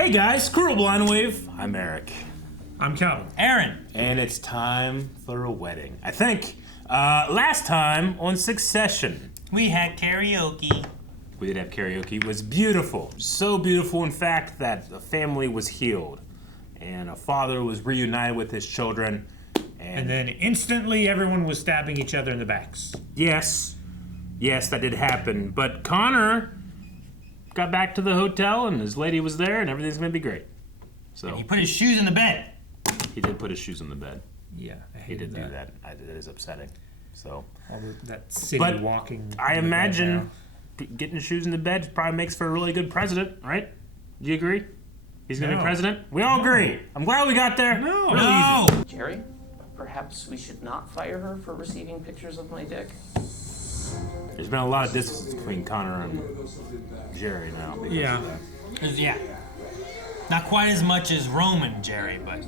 Hey guys, Squirrel Blind Wave. I'm Eric. I'm Colin. Aaron. And it's time for a wedding. I think. Last time on Succession. We had karaoke. We did have karaoke. It was beautiful. So beautiful, in fact, that the family was healed. And a father was reunited with his children. And then instantly everyone was stabbing each other in the backs. Yes, that did happen. But Connor got back to the hotel and his lady was there and everything's gonna be great. So And he put his shoes in the bed. he did put his shoes in the bed. Yeah, I He hated did do that. That is upsetting. So, That city but walking. I in the bed imagine now. getting shoes in the bed probably makes for a really good president, right? Do you agree? He's gonna be No. president. We all agree. I'm glad we got there. No. Really No! easy. Gerri, perhaps we should not fire her for receiving pictures of my dick. There's been a lot of distance between Connor and Gerri now. because Yeah. of that. Yeah. Not quite as much as Roman Gerri, but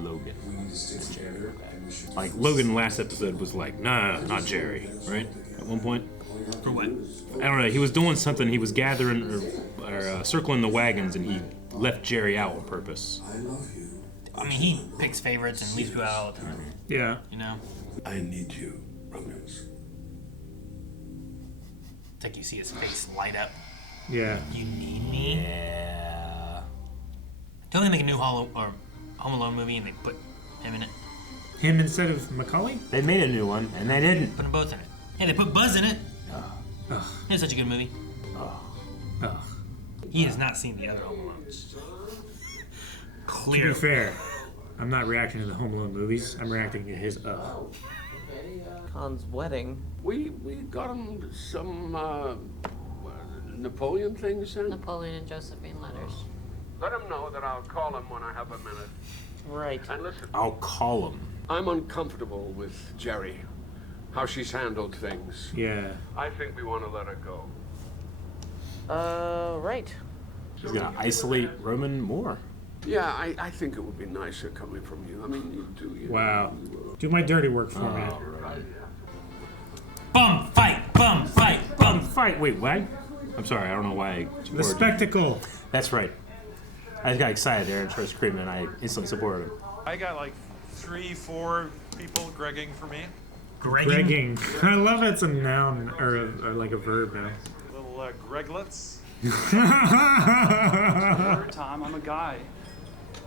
Logan. Like Logan last episode was like, nah, not Gerri, right? At one point. for what? I don't know. He was doing something. He was gathering or circling the wagons, and he left Gerri out on purpose. I mean, he picks favorites and leaves people out all the time, Yeah. you know? I need you, Romans. It's like you see his face light up. Yeah. You need me? Yeah. Don't they make a new Home Alone movie and they put him in it? Him instead of Macaulay? They made a new one, and they didn't. Put them both in it. Yeah, they put Buzz in it. Ugh. It's such a good movie. Ugh. He has not seen the other Home Alones. To Clearly. be fair, I'm not reacting to the Home Alone movies. I'm reacting to his Colin's wedding. We got him some Napoleon things sent. Napoleon and Josephine letters. Let him know that I'll call him when I have a minute. Right. And listen, I'll call him. I'm uncomfortable with Gerri, how she's handled things. Yeah. I think we want to let her go. Right. He's gonna isolate Roman more. Yeah, I think it would be nicer coming from you. I mean, you do. You Wow. Do my dirty work for me. Bum fight! Bum fight! Bum Fight. Wait, what? I'm sorry. I don't know why. I The supported you. spectacle. That's right. I just got excited there and started screaming, and I instantly supported him. I got like 3-4 people gregging for me. Gregging. Gregging. I love it's a noun or like a verb now. Little Greglets. Every time I'm a guy.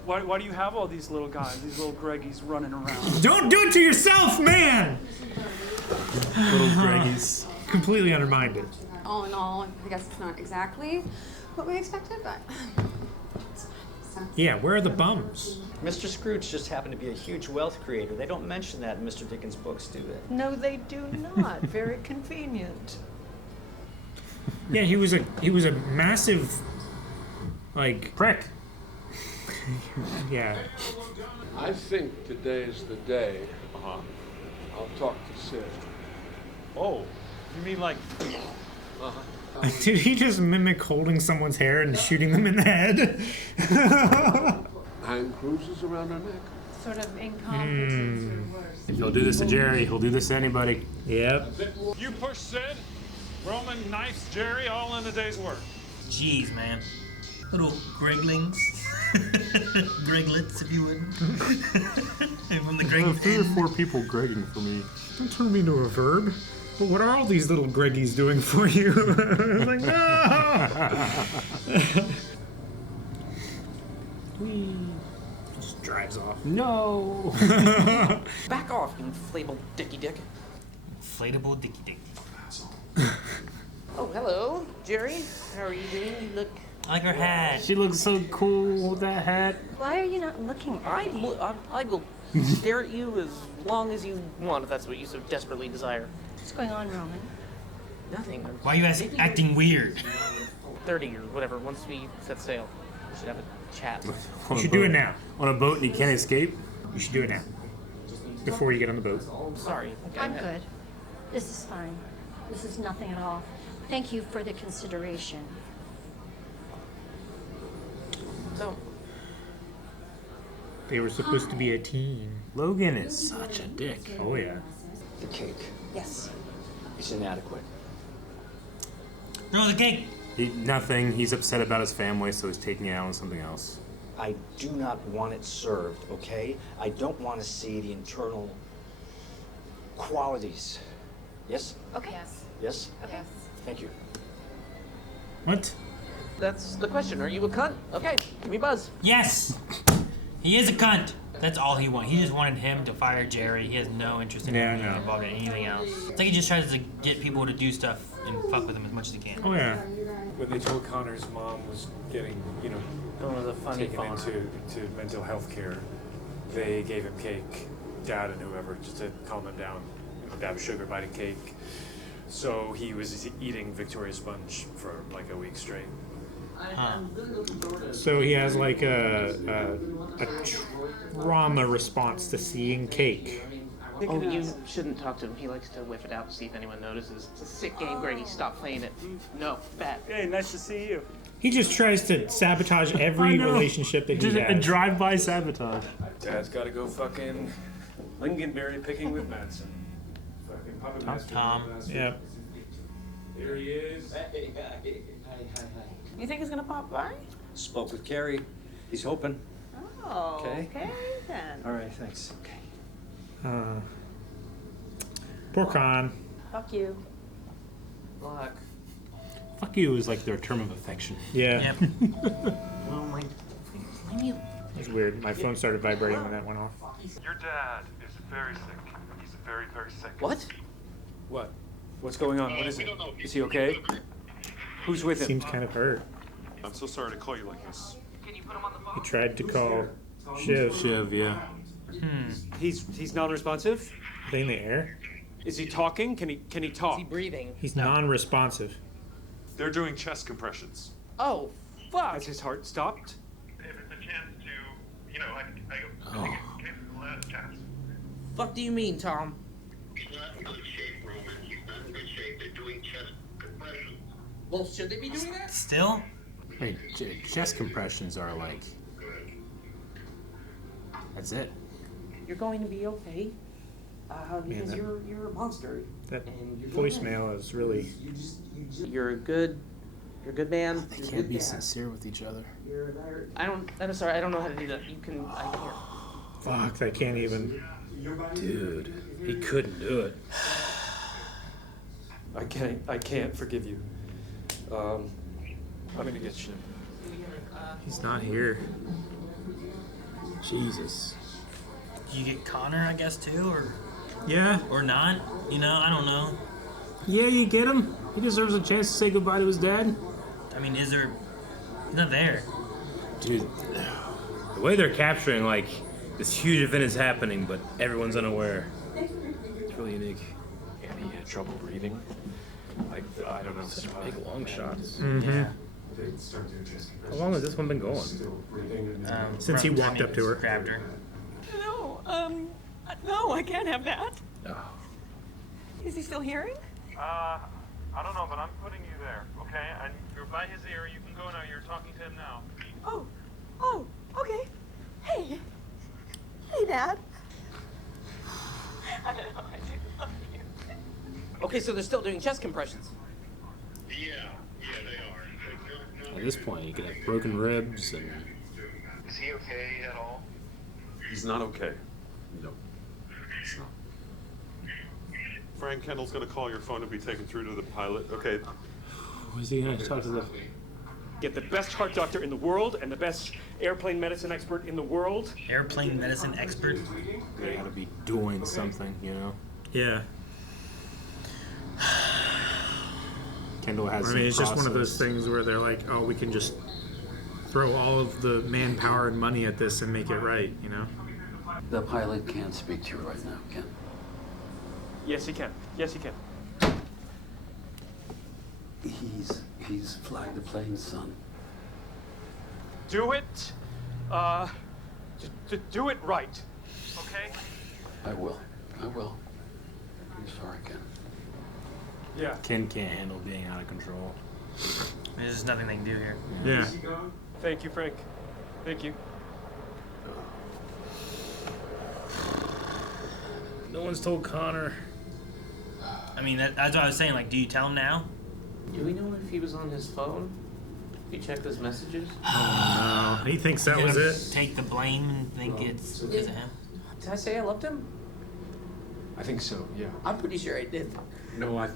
Why do you have all these little guys, these little Greggies running around? Don't do it to yourself, man! Little Greggies. Completely undermined it. All in all, I guess it's not exactly what we expected, but. Yeah, where are the bums? Mr. Scrooge just happened to be a huge wealth creator. They don't mention that in Mr. Dickens' books, do they? No, they do not. Very convenient. Yeah, he was a massive, like, Prick. yeah. I think today's the day. I'll talk to Sid. Oh, you mean like Did he just mimic holding someone's hair and shooting them in the head? Hang cruises around her neck. Sort of incompetent. If he'll do this to Gerri, he'll do this to anybody. Yep. you push Sid, Roman knifes Gerri, all in a day's work. Jeez, man. Little Greglings. Greglets, if you would. From the Greg. 3 or 4 people gregging for me. Don't turn me into a verb. But what are all these little Greggies doing for you? It's like, no! Just drives off. No. Back off, you inflatable dicky dick. Inflatable dicky dick. Oh, hello, Gerri. How are you doing? You look. I like her hat. She looks so cool with that hat. Why are you not looking at me? I will stare at you as long as you want, if that's what you so desperately desire. What's going on, Roman? Nothing. Why are you acting weird? 30 or whatever. Once we set sail, we should have a chat. On You a should do boat. it now. On a boat and he can't escape? You should do it now. Before you get on the boat. Sorry. Okay. I'm good. This is fine. This is nothing at all. Thank you for the consideration. So, They were supposed to be a team. Logan is such a dick. Oh, yeah. The cake Yes. is inadequate. Throw the cake. Nothing. He's upset about his family, so he's taking it out on something else. I do not want it served, okay? I don't want to see the internal qualities. Yes? Okay. Yes. Yes? Okay. Thank you. What? That's the question. Are you a cunt? Okay, give me buzz. Yes! He is a cunt. That's all he wanted. He just wanted him to fire Gerri. He has no interest in being involved in anything else. It's like he just tries to get people to do stuff and fuck with him as much as he can. Oh yeah. When they told Connor's mom was getting, Going with a funny taken phone. into mental health care, they gave him cake, Dad and whoever, just to calm him down. Dad was sugar biting cake. So he was eating Victoria Sponge for like a week straight. Huh. So he has like a trauma response to seeing cake. Oh, you shouldn't talk to him. He likes to whip it out to see if anyone notices. It's a sick game, Grady. Stop playing it. No, bad. Hey, nice to see you. He just tries to sabotage every relationship that he Just a has. drive-by sabotage. Dad's got to go fucking lingonberry picking with Madsen. Fucking Puppet Master. Tom. Yep. There he is. You think he's gonna pop by? Spoke with Gerri. He's hoping. Oh, Okay. okay then. All right, thanks. Okay. Poor Con. Fuck you. Luck. Fuck you is like their term of affection. Yeah. Yep. Well, my... Leave me... It's weird. My phone started vibrating when that went off. Your dad is very sick. He's very, very sick. What? What? What's going on? What is it? Is he okay? Who's with him? Seems kind of hurt. I'm so sorry to call you like this. He tried to call Shiv. Shiv, yeah. He's non-responsive? Are they in the air? Is he talking? Can he talk? Is he breathing? He's non-responsive. They're doing chest compressions. Oh, fuck! Has his heart stopped? If it's a chance to, I think it's a last chance. Fuck do you mean, Tom? He's not in good shape, Roman. He's not in good shape. They're doing chest compressions. Well, should they be doing that? Still? Wait, chest compressions are like... That's it. You're going to be okay. Because that- you're a monster. That And you're voicemail is really... You're a good man. They can't be sincere with each other. I'm sorry, I don't know how to do that. I can't. Fuck, I can't even... Dude, he couldn't do it. I can't forgive you. I'm gonna get Shiv. He's not here. Jesus. You get Connor, I guess, too, Yeah. or not? I don't know. Yeah, you get him. He deserves a chance to say goodbye to his dad. I mean, is there... He's not there. Dude, the way they're capturing, like, this huge event is happening, but everyone's unaware. It's really unique. And he had trouble breathing. Like, I don't know. Such big long shots. Yeah. How long has this one been going? Since he walked up to her. Grabbed her. No, no, I can't have that. Oh. Is he still hearing? I don't know, but I'm putting you there, okay? And you're by his ear. You can go now. You're talking to him now. Oh, okay. Hey, Dad. I do love you. Okay, so they're still doing chest compressions. Yeah, they are. At this point, you could have broken ribs and... Is he okay at all? He's not okay. No. He's not. Frank Kendall's gonna call your phone to be taken through to the pilot. Okay. Was he gonna talk to the... Get the best heart doctor in the world and the best airplane medicine expert in the world. Airplane medicine expert. They gotta be doing something, Yeah. Kendall has I mean, it's some just one of those process. things where they're like, oh, we can just throw all of the manpower and money at this and make it right, The pilot can't speak to you right now, Ken. Yes, he can. Yes, he can. He's flying the plane, son. Do it. Do it right. Okay? I will. I'm sorry, Ken. Yeah. Ken can't handle being out of control. There's just nothing they can do here. Yeah. Thank you, Frank. Thank you. No one's told Connor. I mean, that's what I was saying. Like, do you tell him now? Do we know if he was on his phone? He checked his messages? No, he thinks that was it. Take the blame and think it's because of him. Did I say I loved him? I think so, yeah. I'm pretty sure I did. No, I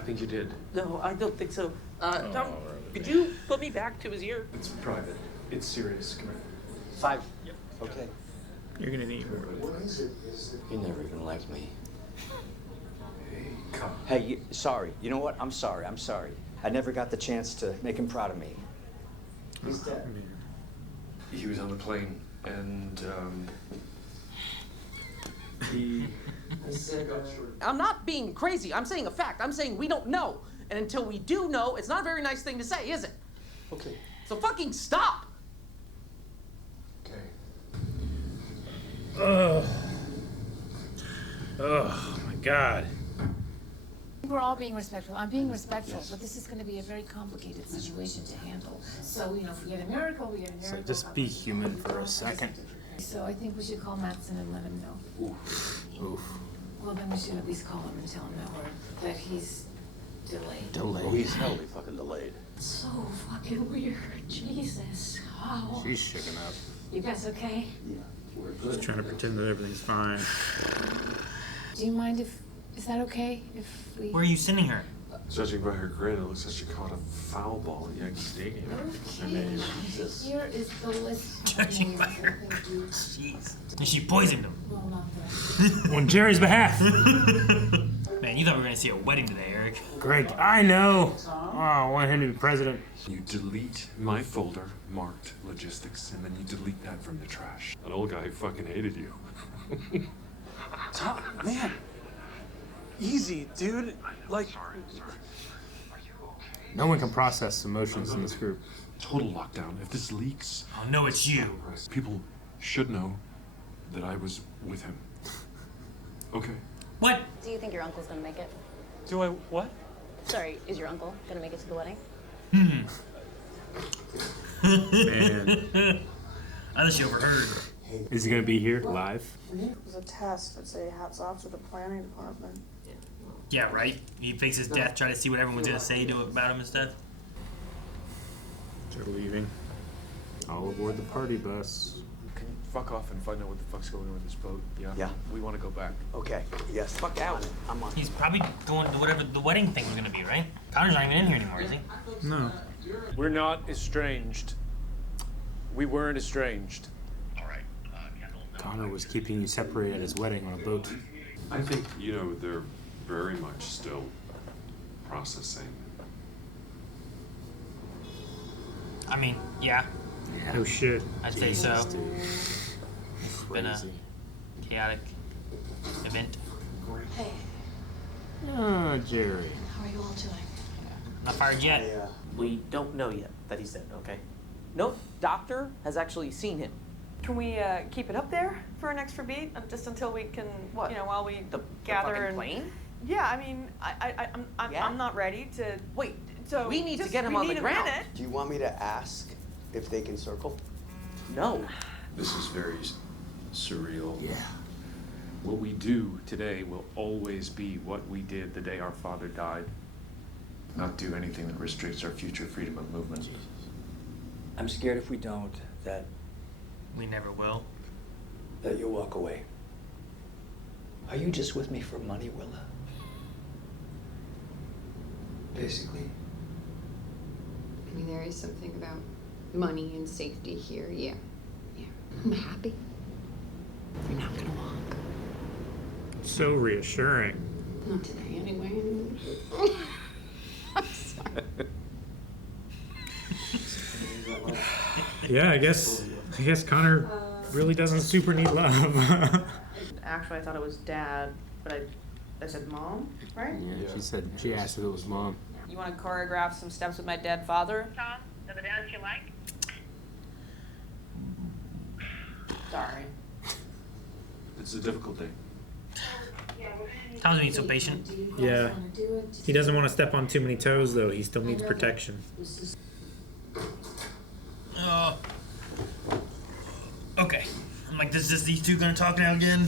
think you did. No, I don't think so. Tom, could you put me back to his ear? It's private. It's serious. Come here. 5. Yep. Okay. You're gonna need more. You never even liked me. Hey, come. Hey, sorry. You know what? I'm sorry. I never got the chance to make him proud of me. He's dead. He was on the plane, and he. I'm not being crazy. I'm saying a fact. I'm saying we don't know. And until we do know, it's not a very nice thing to say, is it? Okay. So fucking stop! Okay. Oh my God. We're all being respectful. I'm being respectful, but this is going to be a very complicated situation to handle. So, you know, if we get a miracle, we get a miracle. So just be human for a second. So I think we should call Matson and let him know. Oof. Well, then we should at least call him and tell him that he's delayed. Oh, he's heavily fucking delayed. So fucking weird. Jesus. Wow. She's shaking up. You guys okay? Yeah, we're good. Just trying to pretend that everything's fine. Do you mind if... Is that okay if we... Where are you sending her? Judging by her grin, it looks like she caught a foul ball and yanked digging. Okay. Here is the list. Judging by her. Jeez. And she poisoned him. Well, not that. On Jerry's behalf. Man, you thought we were gonna see a wedding today, Eric. Greg, I know. Oh, I want him to be president. You delete my folder marked logistics, and then you delete that from the trash. An old guy who fucking hated you. Tom, man. Easy, dude. Like, No one can process emotions in this group. Total lockdown. If this leaks, Oh, no, it's you. people should know that I was with him. Okay. What? Do you think your uncle's gonna make it? do I what? Sorry, is your uncle gonna make it to the wedding? Man. I thought she overheard. Is he gonna be here live? It was a test. I'd say hats off to the planning department. Yeah, right? He fakes his death, try to see what everyone's gonna say about him and stuff. They're leaving. All aboard the party bus. Can you fuck off and find out what the fuck's going on with this boat? Yeah. Yeah. We want to go back. Okay. Yes. Fuck out. I'm on. He's probably going to whatever the wedding thing was gonna be, right? Connor's not even in here anymore, is he? No. We're not estranged. We weren't estranged. Connor was keeping you separated at his wedding on a boat. I think, you know, they're very much still processing. I mean, yeah, Oh shit. I'd say so. Jesus, dude. It's been a Crazy. chaotic event. Hey, Ah, Jerry. how are you all doing? Not fired yet. We don't know yet that he's dead, okay? No doctor has actually seen him. Can we keep it up there for an extra beat, just until we can, What? you know, while we The gather fucking and plane? Yeah, I mean, Yeah. I'm not ready to. Wait, So we need to just- get him we on the need a ground. minute. Do you want me to ask if they can circle? No. This is very surreal. Yeah. What we do today will always be what we did the day our father died. Not do anything that restricts our future freedom of movement. I'm scared if we don't, that We never will. you'll walk away. Are you just with me for money, Willa? Basically. I mean, there is something about money and safety here, yeah. Yeah. I'm happy. You're not gonna walk. So reassuring. Not today, anyway. I'm sorry. Yeah, I guess Connor really doesn't super need love. Actually, I thought it was Dad, but I said Mom, right? Yeah, she asked if it was Mom. You want to choreograph some steps with my dead father? Tom, are the dance you like? Sorry. It's a difficult day. Tom's being so patient. Yeah. He doesn't want to step on too many toes, though. He still needs protection. Okay. I'm like, is this these two gonna talk now again?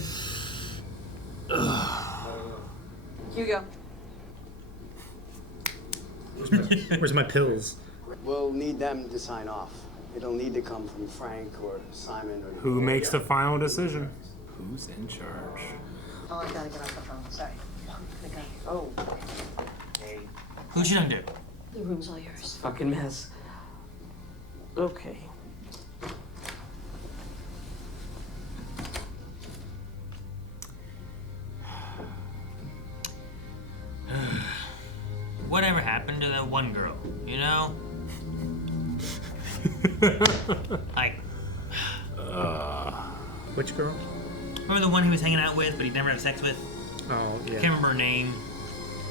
Hugo. Where's my pills? We'll need them to sign off. It'll need to come from Frank or Simon or... Who makes the final decision? Who's in charge? Oh, I gotta get off the phone. Sorry. Okay. Oh. Hey. Who'd you done do? The room's all yours. Fucking mess. Okay. Whatever happened to that one girl, you know? Like, Which girl? remember the one he was hanging out with, but he'd never had sex with? Oh, yeah. Can't remember her name.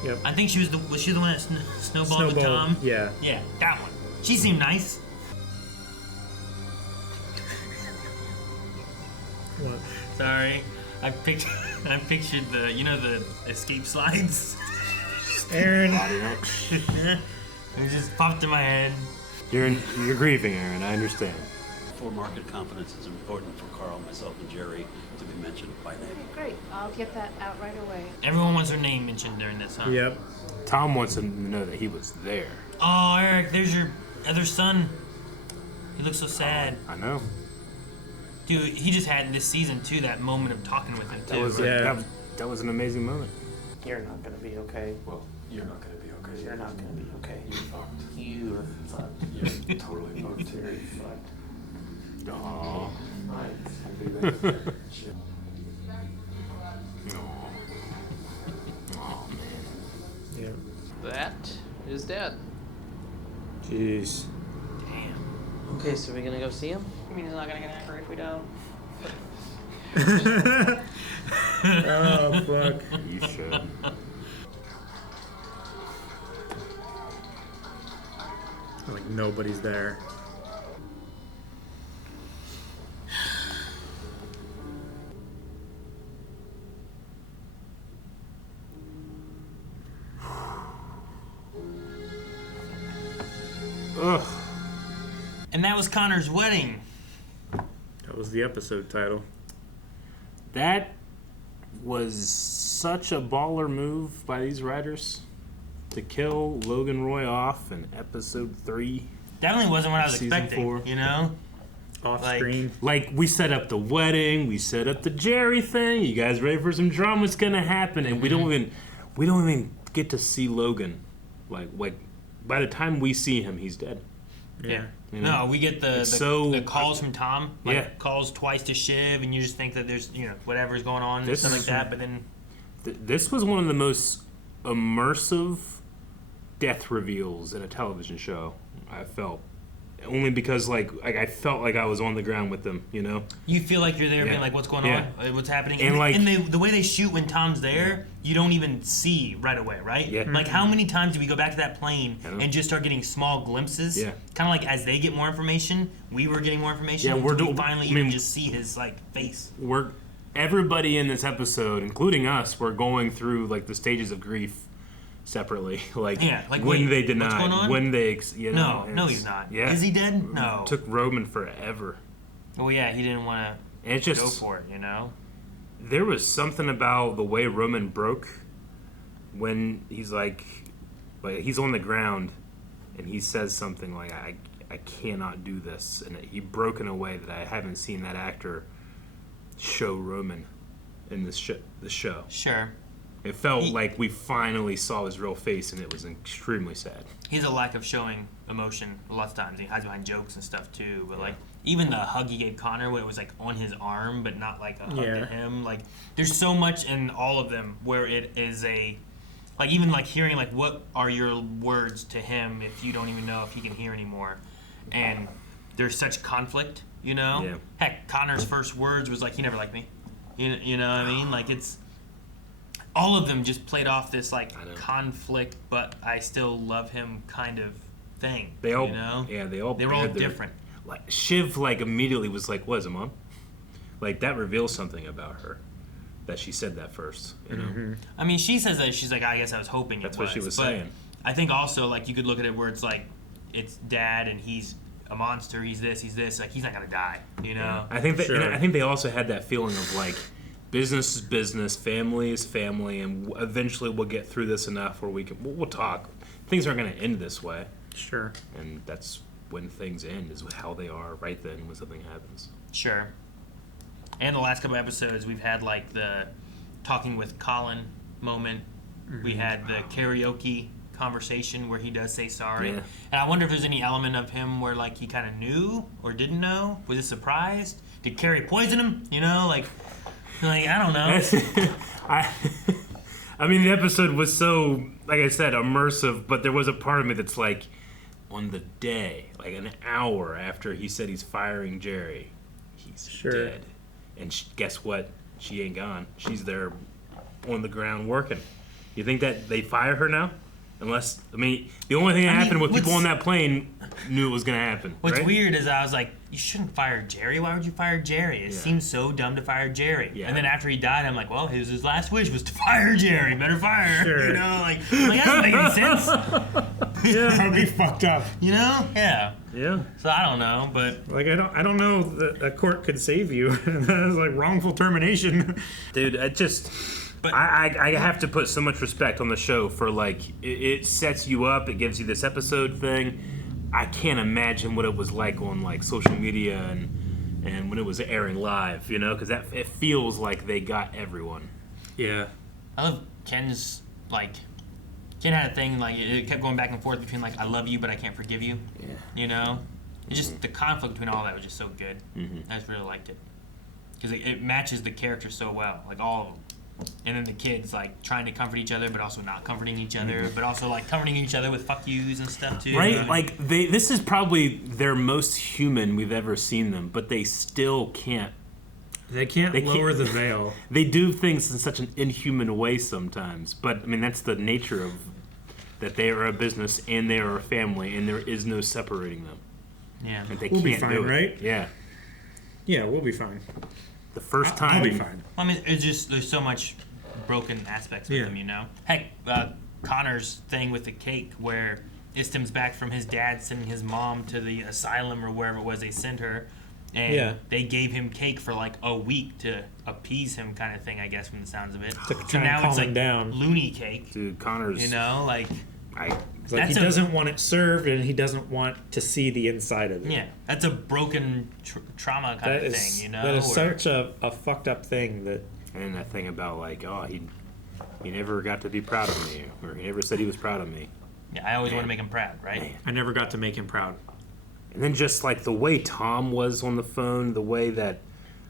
Yep. I think she was she the one that snowballed with Tom? Yeah. Yeah, that one. She seemed nice. What? Sorry, I pictured the the escape slides. Aaron. It just popped in my head. You're grieving, Aaron. I understand. For market confidence, it's important for Carl, myself, and Gerri to be mentioned by name. Great, I'll get that out right away. Everyone wants their name mentioned during this, huh? Yep. Tom wants him to know that he was there. Oh, Eric, there's your other son. He looks so sad. I know. Dude, he just had in this season too that moment of talking with him too. That was an amazing moment. You're not gonna be okay. Well, you're not gonna be okay. You're not gonna be okay. You're fucked. You're fucked. You're totally fucked. You're fucked. Aww. Shit. Oh man. Yeah. That is dead. Jeez. Damn. Okay, so we're gonna go see him? I mean, he's not gonna get angry if we don't. Oh, fuck. You should. Like, nobody's there. Ugh. And that was Connor's wedding. That was the episode title. That was such a baller move by these writers to kill Logan Roy off in episode 3. Definitely wasn't what I was Season expecting, 4. you know? Off Like- screen. Like, we set up the wedding, we set up the Gerri thing. You guys ready for some drama? What's gonna happen? And we don't even get to see Logan. Like by the time we see him, he's dead. Yeah. You know? No, we get the It's so- the calls from Tom. Like, Yeah. calls twice to Shiv, and you just think that there's, whatever's going on and This stuff like is- that, but then... This was one of the most immersive death reveals in a television show, I felt. Only because, I felt like I was on the ground with them, you know? You feel like you're there being Yeah. like, what's going Yeah. on? What's happening? And, like- the way they shoot when Tom's there, you don't even see right away, right? Yeah. Like, how many times do we go back to that plane I know. and just start getting small glimpses? Yeah. Kind of like as they get more information, we were getting more information. Yeah, we're until doing- we finally I mean- even just see his, face. Everybody in this episode, including us, were going through, the stages of grief separately. When wait, they what's denied, going on? when they, No, it's- he's not. Yeah. Is he dead? No. It took Roman forever. Well, yeah, he didn't want And it to just go for it, you know? There was something about the way Roman broke when he's he's on the ground and he says something like, I cannot do this. And he broke in a way that I haven't seen that actor show Roman in the show. Sure. It felt like we finally saw his real face, and it was extremely sad. He has a lack of showing emotion a lot of times. He hides behind jokes and stuff too. But even the hug he gave Connor, where it was on his arm, but not a hug to him. There's so much in all of them where it is even hearing what are your words to him if you don't even know if he can hear anymore, and there's such conflict. You know. Yeah. Heck, Connor's first words was he never liked me. You know what I mean? It's. All of them just played off this conflict, but I still love him kind of thing. They all, you know? they all. They were all different. Shiv immediately was what is it, Mom? That reveals something about her, that she said that first. You know. Mm-hmm. I mean, she says that she's I guess I was hoping That's it was. what she was but saying. I think also you could look at it where it's Dad and he's a monster. He's this. He's not gonna die. You know. Yeah. I think that, and I think they also had that feeling of business is business, family is family, and eventually we'll get through this enough where we'll talk. Things aren't going to end this way. Sure. And that's when things end, is how they are right then when something happens. Sure. And the last couple episodes, we've had like the talking with Colin moment. We had the karaoke conversation where he does say sorry. Yeah. And I wonder if there's any element of him where like he kind of knew or didn't know. Was it surprised? Did Carrie poison him? You know, like I don't know. I mean, the episode was so, like I said, immersive, but there was a part of me that's like, on the day, like an hour after he said he's firing Gerri, he's dead. And guess what? She ain't gone. She's there on the ground working. You think that they fire her now? Unless, I mean, the only thing that happened with people on that plane knew it was going to happen. What's right? weird is I was like, you shouldn't fire Gerri. Why would you fire Gerri? It seems so dumb to fire Gerri. Yeah. And then after he died, I'm like, well, his last wish was to fire Gerri. Better fire her. Sure. You know, like that doesn't make any sense. Yeah, that'd be fucked up. You know? Yeah. Yeah. So I don't know, but like I don't know that a court could save you. That is like wrongful termination. Dude, I have to put so much respect on the show for like it sets you up. It gives you this episode thing. I can't imagine what it was like on like social media and when it was airing live. You know, because it feels like they got everyone. Yeah. I love Ken's like. Ken had a thing like it kept going back and forth between like I love you but I can't forgive you. Yeah. You know, it's just the conflict between all that was just so good. Mm-hmm. I just really liked it because it matches the characters so well, like all of them. And then the kids like trying to comfort each other, but also not comforting each other, but also like comforting each other with fuck yous and stuff too. Right? Like this is probably their most human we've ever seen them, but they still can't. They can't lower the veil. They do things in such an inhuman way sometimes, but I mean that's the nature of that. They are a business and they are a family, and there is no separating them. Yeah, and they we'll can't be fine, do it. right? Yeah. Yeah, we'll be fine. The first time. I'll be fine. I mean, it's just there's so much broken aspects with them, you know. Heck, Connor's thing with the cake, where it stems back from his dad sending his mom to the asylum or wherever it was they sent her, and they gave him cake for like a week to appease him, kind of thing. I guess from the sounds of it. So now it's like down. Loony cake. Dude, Connor's. You know, like. Like he doesn't want it served, and he doesn't want to see the inside of it. Yeah, that's a broken trauma kind of thing, you know. That is such a fucked up thing that. And that thing about like, oh, he never got to be proud of me, or he never said he was proud of me. Yeah, I always want to make him proud, right? Man. I never got to make him proud. And then just like the way Tom was on the phone, the way that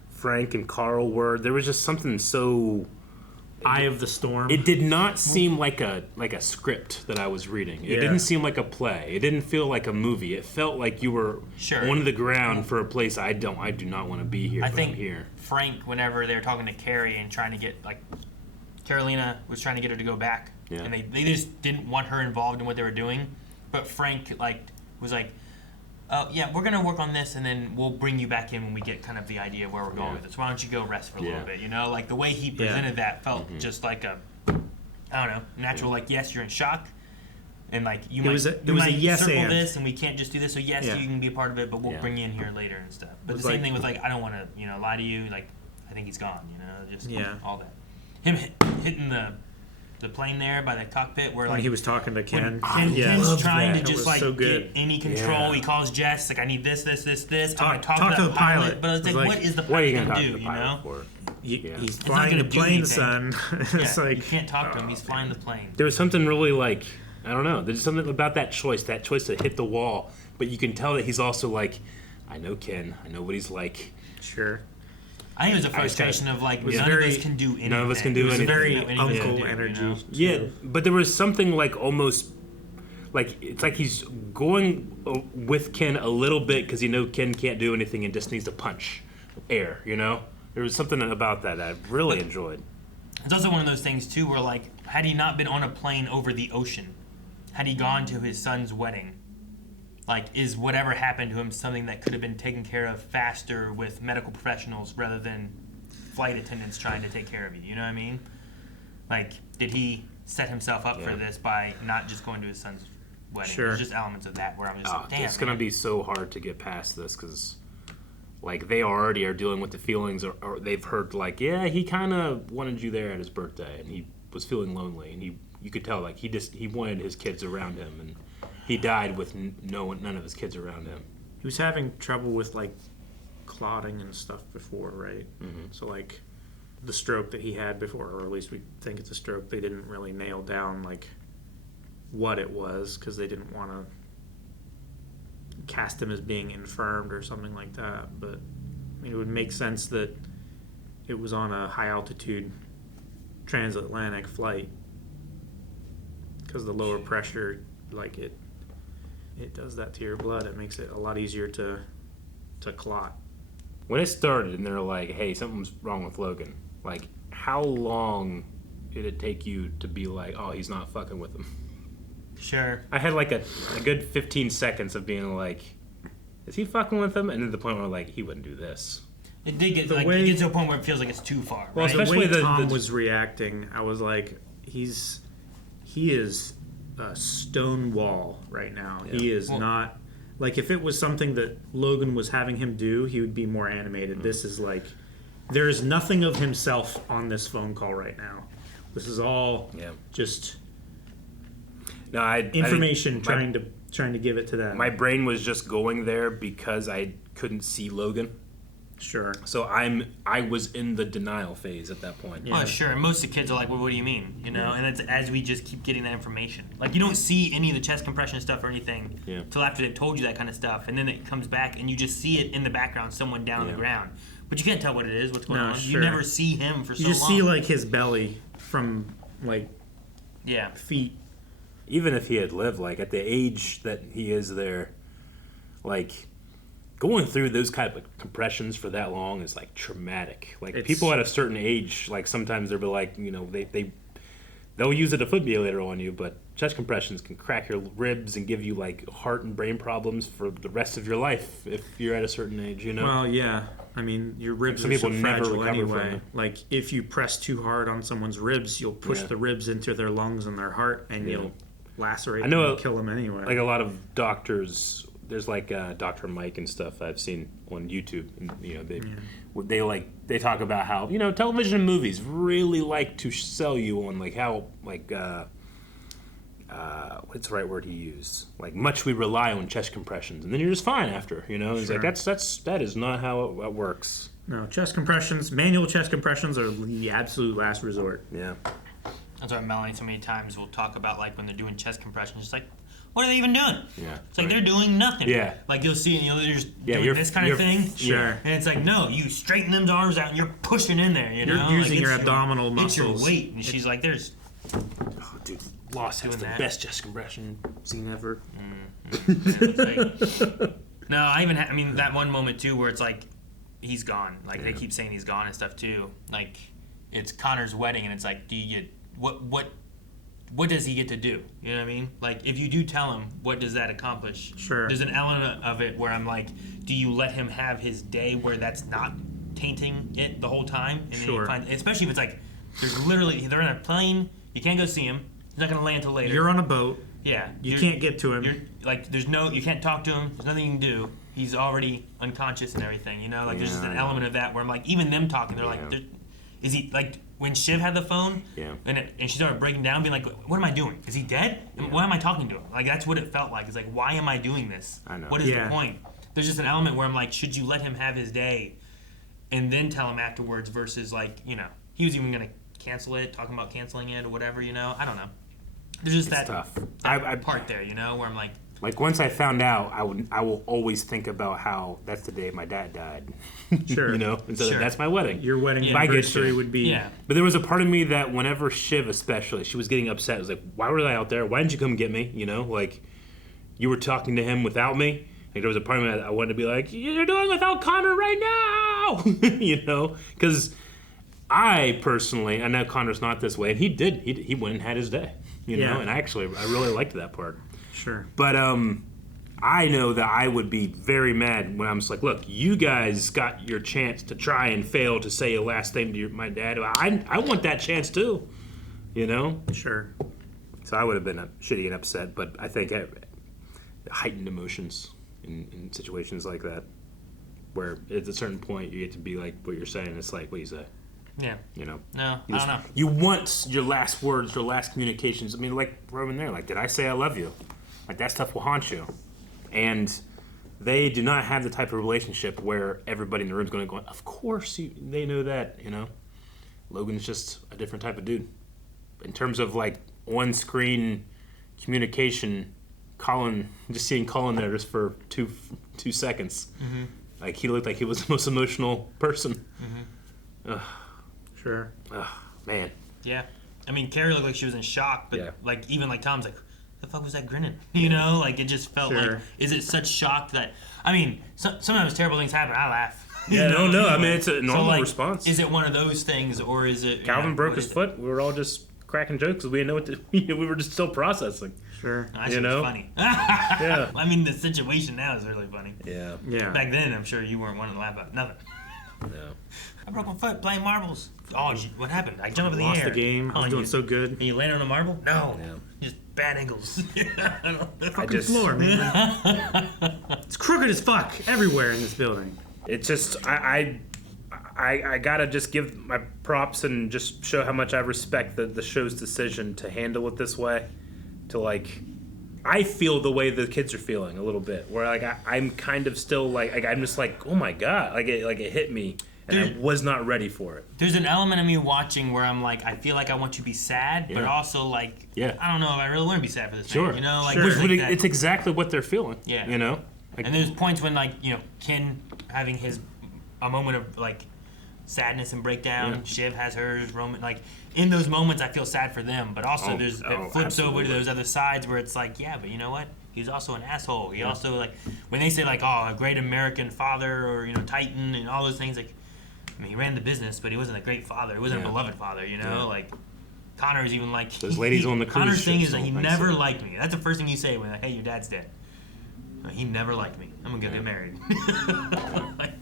Frank and Carl were, there was just something so. Eye of the storm. It did not seem like a script that I was reading. It didn't seem like a play. It didn't feel like a movie. It felt like you were on the ground for a place I do not want to be here. I think I'm here. Frank, whenever they were talking to Carrie and trying to get like Carolina was trying to get her to go back, and they just didn't want her involved in what they were doing. But Frank was like, yeah, we're gonna work on this, and then we'll bring you back in when we get kind of the idea of where we're going with this. Why don't you go rest for a little bit? You know, like the way he presented that felt just like a, I don't know, natural. Like, yes, you're in shock, and like you might circle this, and we can't just do this. So yes, you can be a part of it, but we'll bring you in here later and stuff. But the same thing with like, I don't want to, lie to you. Like, I think he's gone. Just all that. Him hitting the plane there by the cockpit where when like he was talking to Ken. Ken's trying to just like so get any control. Yeah. He calls Jess like, I need this. Talk to the pilot. But it's like, what is the pilot going to do? You know, he's flying the plane, son. It's like you can't talk to him. He's flying the plane. There was something really like, I don't know. There's something about that choice to hit the wall. But you can tell that he's also like, I know Ken. I know what he's like. Sure. I think it was a frustration of like none of us can do anything. None of us can do anything. Very uncle energy. Yeah, but there was something like almost like it's like he's going with Ken a little bit because Ken can't do anything and just needs to punch air. There was something about that I really enjoyed. It's also one of those things too, where like had he not been on a plane over the ocean, had he gone to his son's wedding. Like, is whatever happened to him something that could have been taken care of faster with medical professionals rather than flight attendants trying to take care of you? You know what I mean? Like, did he set himself up for this by not just going to his son's wedding? Sure. There's just elements of that where I'm just like, damn. It's going to be so hard to get past this because, like, they already are dealing with the feelings or they've heard, like, yeah, he kind of wanted you there at his birthday and he was feeling lonely and you could tell, like, he wanted his kids around him and he died with none of his kids around him. He was having trouble with like clotting and stuff before, right? Mm-hmm. So like the stroke that he had before, or at least we think it's a stroke, they didn't really nail down like what it was because they didn't want to cast him as being infirmed or something like that. But I mean, it would make sense that it was on a high altitude transatlantic flight because the lower pressure, like it does that to your blood. It makes it a lot easier to clot. When it started and they're like, hey, something's wrong with Logan, like, how long did it take you to be like, oh, he's not fucking with him? Sure. I had like a good 15 seconds of being like, is he fucking with him? And then the point where like, he wouldn't do this. It did get The it way- gets to a point where it feels like it's too far. Well, right? especially the way Tom the- was reacting, I was like, he is a stone wall right now. Yeah. He is Well- not like if it was something that Logan was having him do, he would be more animated. Mm-hmm. This is like there is nothing of himself on this phone call right now. This is all just information trying to give it to them. My brain was just going there because I couldn't see Logan. Sure. So I was in the denial phase at that point. Oh, sure. And most of the kids are like, well, what do you mean? You know, and it's as we just keep getting that information. Like, you don't see any of the chest compression stuff or anything until after they've told you that kind of stuff. And then it comes back and you just see it in the background, someone down on the ground. But you can't tell what it is, what's going on. Sure. You never see him for so You long. just see like his belly from like feet. Even if he had lived, like at the age that he is there, like going through those kind of compressions for that long is like traumatic. Like people at a certain age, like sometimes they'll be like, you know, they'll use a defibrillator on you, but chest compressions can crack your ribs and give you like heart and brain problems for the rest of your life if you're at a certain age, you know? Well, yeah. I mean, your ribs Some are people so never fragile recover from anyway. it. Like, if you press too hard on someone's ribs, you'll push the ribs into their lungs and their heart, and you'll lacerate I know them and kill them anyway. Like a lot of doctors, there's like Dr. Mike and stuff I've seen on YouTube, and you know they talk about how, you know, television and movies really like to sell you on like how like what's the right word he used? Like much we rely on chest compressions, and then you're just fine after, you know. It's Sure. like that is not how it works. No, chest compressions, manual chest compressions are the absolute last resort. Yeah. That's why Melanie so many times will talk about like when they're doing chest compressions, it's like, what are they even doing? Yeah. It's like they're doing nothing. Yeah. Like you'll see, you know, they're just Yeah, doing this kind of thing. Sure. And it's like, no, you straighten them arms out and you're pushing in there, you know? You're using like, your it's abdominal It's your muscles. weight. And she's like, there's... Oh, dude, Lost has Doing the that. best chest compression scene ever. No, I mean, that one moment too where it's like, he's gone. Like, they keep saying he's gone and stuff too. Like, it's Connor's wedding and it's like, do you get... What does he get to do? You know what I mean? Like, if you do tell him, what does that accomplish? Sure. There's an element of it where I'm like, do you let him have his day where that's not tainting it the whole time? And then Sure. you find, especially if it's like, there's literally, they're in a plane, you can't go see him, he's not going to land until later. You're on a boat. Yeah. You can't get to him. You're, like, you can't talk to him, there's nothing you can do. He's already unconscious and everything, you know? Like, there's just an element of that where I'm like, even them talking, they're like, is he, like, when Shiv had the phone, and she started breaking down, being like, what am I doing? Is he dead? And why am I talking to him? Like, that's what it felt like. It's like, why am I doing this? I know. What is the point? There's just an element where I'm like, should you let him have his day and then tell him afterwards versus, like, you know, he was even going to cancel it, talking about canceling it or whatever, you know? I don't know. There's just It's that, tough. that part there, you know, where I'm like, once I found out, I will always think about how that's the day my dad died. Sure. You know, and so that's my wedding. Your wedding I get anniversary you. would be. But there was a part of me that whenever Shiv, especially, she was getting upset. It was like, why were they out there? Why didn't you come get me? You know, like you were talking to him without me. Like there was a part of me that I wanted to be like, you're doing without Connor right now. You know, because I personally, I know Connor's not this way, and he did. He went and had his day. You know, and I really liked that part. Sure. But I know that I would be very mad when I'm just like, look, you guys got your chance to try and fail to say a last name to my dad. I want that chance too, you know? Sure. So I would have been shitty and upset, but I think heightened emotions in situations like that, where at a certain point you get to be like what you're saying. It's like, what do you say? yeah. You know? No, I don't know. You want your last words, your last communications. I mean, like Roman there, like, did I say I love you? Like, that stuff will haunt you. And they do not have the type of relationship where everybody in the room is going to go, of course they know that, you know? Logan's just a different type of dude. In terms of, like, on-screen communication, Colin, just seeing Colin there just for two seconds, like, he looked like he was the most emotional person. Sure. Man. Yeah. I mean, Carrie looked like she was in shock, but, Yeah. like, even, like, Tom's like, the fuck was that grinning? You know? Like, it just felt like, Sure. is it such shock that, I mean, sometimes terrible things happen, I laugh. Yeah, no. I mean, it's a normal like, response. Is it one of those things, or is it... Calvin broke his is it? foot. We were all just cracking jokes because we didn't know what to... we were just still processing. Sure. That You shit know? was funny. Yeah. I mean, the situation now is really funny. Yeah. Yeah. Back then, I'm sure you weren't wanting to laugh about nothing. No. I broke my foot playing marbles. Oh, what happened? I jumped up in the Lost air. the game. I was doing so good. And you landed on a marble? No. Just bad angles. Fucking floor, man. It's crooked as fuck everywhere in this building. It's just I gotta just give my props and just show how much I respect the show's decision to handle it this way. To, like, I feel the way the kids are feeling a little bit, where, like, I'm kind of still like I'm just like, oh my god, like it hit me, and I was not ready for it. There's an element of me watching where I'm like, I feel like I want to be sad, but also like, I don't know if I really want to be sad for this Sure. man, you know? Like, It's exactly what they're feeling. Yeah. You know? Like, and there's points when, like, you know, Ken having a moment of, like, sadness and breakdown. Yeah. Shiv has hers. Roman, like, in those moments, I feel sad for them. But also, it flips over to those other sides where it's like, yeah, but you know what? He's also an asshole. He also, like, when they say, like, oh, a great American father or, you know, Titan and all those things, like, I mean, he ran the business, but he wasn't a great father. He wasn't a beloved father, you know? Yeah. Like, Connor is even like... Those ladies on the cruise Connor's thing ships is that he don't never think so. liked me. That's the first thing you say when, like, hey, your dad's dead. He never liked me. I'm gonna get married. Like,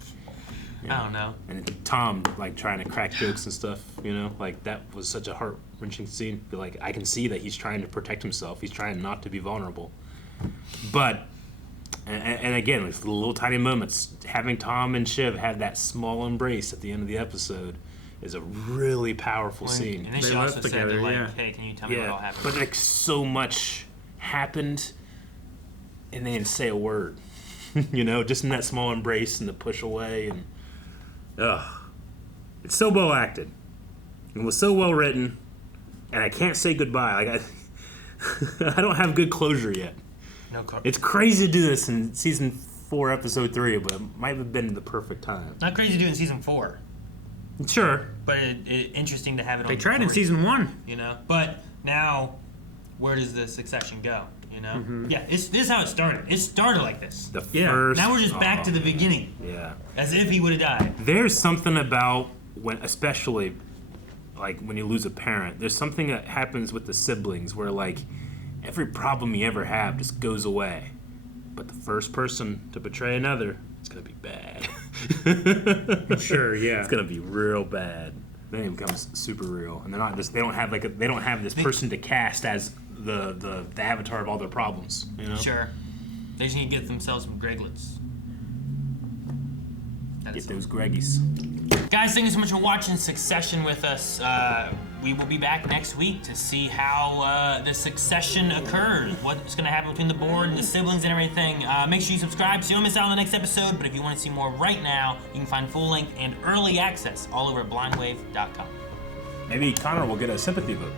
I don't know. And Tom, like, trying to crack jokes and stuff, you know? Like, that was such a heart-wrenching scene. Like, I can see that he's trying to protect himself. He's trying not to be vulnerable. But, and again, like, the little tiny moments, having Tom and Shiv have that small embrace at the end of the episode is a really powerful scene. And then she also said, that, like, hey, can you tell me what all happened? But, like, so much happened, and they didn't say a word. You know, just in that small embrace and the push away, and it's so well acted. It was so well written, and I can't say goodbye. Like, I don't have good closure yet. No closure. It's crazy to do this in season 4, episode 3, but it might have been the perfect time. Not crazy to do in season 4. Sure. But it interesting to have it on They the tried in board, season 1. You know? But now, where does the succession go? You know? Mhm. Yeah, this is how it started. It started like this. The first. Now we're just back to the beginning. Yeah. As if he would have died. There's something about when, especially, like, when you lose a parent, there's something that happens with the siblings where, like, every problem you ever have just goes away. But the first person to betray another, it's gonna be bad. Sure, yeah. It's gonna be real bad. Then it becomes super real, and they're not just. They don't have this person to cast as the avatar of all their problems. You know. Sure. They just need to get themselves some Greglets. Get those Greggies. Guys, thank you so much for watching Succession with us. We will be back next week to see how the succession occurs, what's going to happen between the board and the siblings and everything. Make sure you subscribe so you don't miss out on the next episode. But if you want to see more right now, you can find full length and early access all over at blindwave.com. Maybe Connor will get a sympathy vote.